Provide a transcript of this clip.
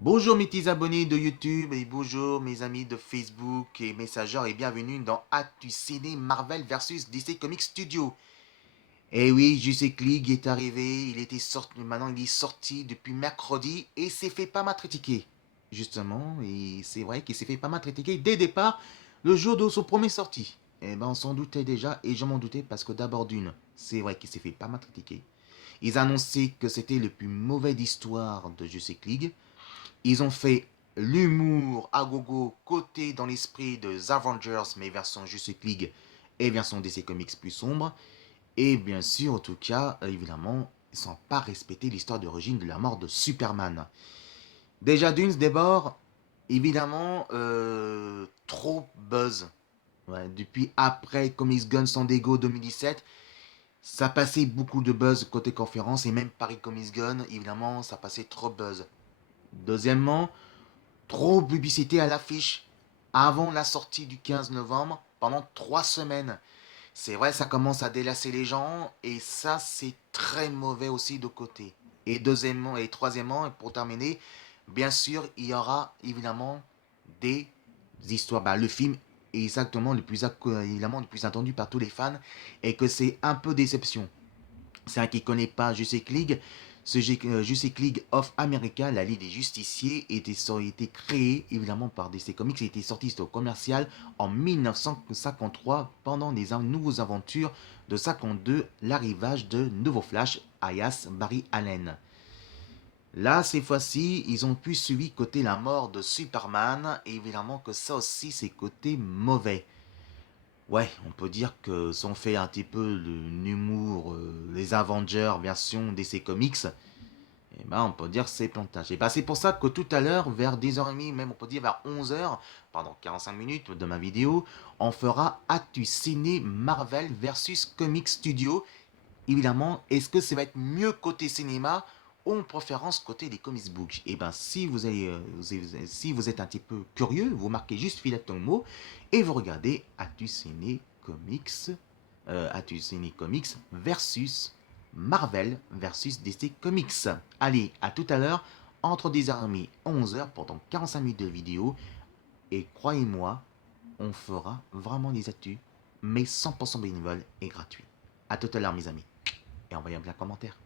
Bonjour mes petits abonnés de YouTube et bonjour mes amis de Facebook et Messenger et bienvenue dans Actu Ciné Marvel vs DC Comics Studio. Eh oui, Justice League est arrivé, il était sorti, maintenant il est sorti depuis mercredi et s'est fait pas mal critiquer. Justement, et c'est vrai qu'il s'est fait pas mal critiquer dès le départ, le jour de son premier sortie. Eh ben on s'en doutait déjà et je m'en doutais parce que d'abord d'une, c'est vrai qu'il s'est fait pas mal critiquer. Ils annonçaient que c'était le plus mauvais d'histoire de Justice League. Ils ont fait l'humour à gogo côté dans l'esprit de The Avengers, mais version Justice League et version DC Comics plus sombre. Et bien sûr, en tout cas, évidemment, ils n'ont pas respecté l'histoire d'origine de la mort de Superman. Déjà d'une, d'abord, évidemment, trop buzz. Ouais, depuis après Comics Gun San Diego 2017, ça passait beaucoup de buzz côté conférence et même Paris Comics Gun, évidemment, ça passait trop buzz. Deuxièmement, trop de publicité à l'affiche avant la sortie du 15 novembre pendant 3 semaines. C'est vrai, ça commence à délasser les gens et ça, c'est très mauvais aussi de côté. Et deuxièmement et troisièmement, et pour terminer, bien sûr, il y aura évidemment des histoires. Bah, le film est exactement évidemment le plus attendu par tous les fans et que c'est un peu déception. C'est un qui ne connaît pas Justice League. Justice League of America, la Ligue des Justiciers, été créé évidemment par DC Comics et était sorti au commercial en 1953 pendant les nouveaux aventures de 52, l'arrivage de nouveau Flash, alias Barry Allen. Là, ces fois-ci, ils ont pu suivre côté la mort de Superman, et évidemment que ça aussi, c'est côté mauvais. Ouais, on peut dire que si on fait un petit peu l'humour, les Avengers version DC Comics, eh ben on peut dire que c'est plantage. Et ben c'est pour ça que tout à l'heure, vers 10h30, même on peut dire vers 11h, pardon, 45 minutes de ma vidéo, on fera Actu Ciné Marvel versus Comics Studio. Évidemment, est-ce que ça va être mieux côté cinéma ou en préférence côté des comics books? Et ben si vous êtes un petit peu curieux, vous marquez juste Philette mot et vous regardez Actu Ciné Comics versus Marvel versus DC Comics. Allez, à tout à l'heure, entre 10h30 et 11h pendant 45 minutes de vidéo. Et croyez-moi, on fera vraiment des actus, mais 100% bénévole et gratuit. À tout à l'heure, mes amis. Et envoyez un bien commentaire.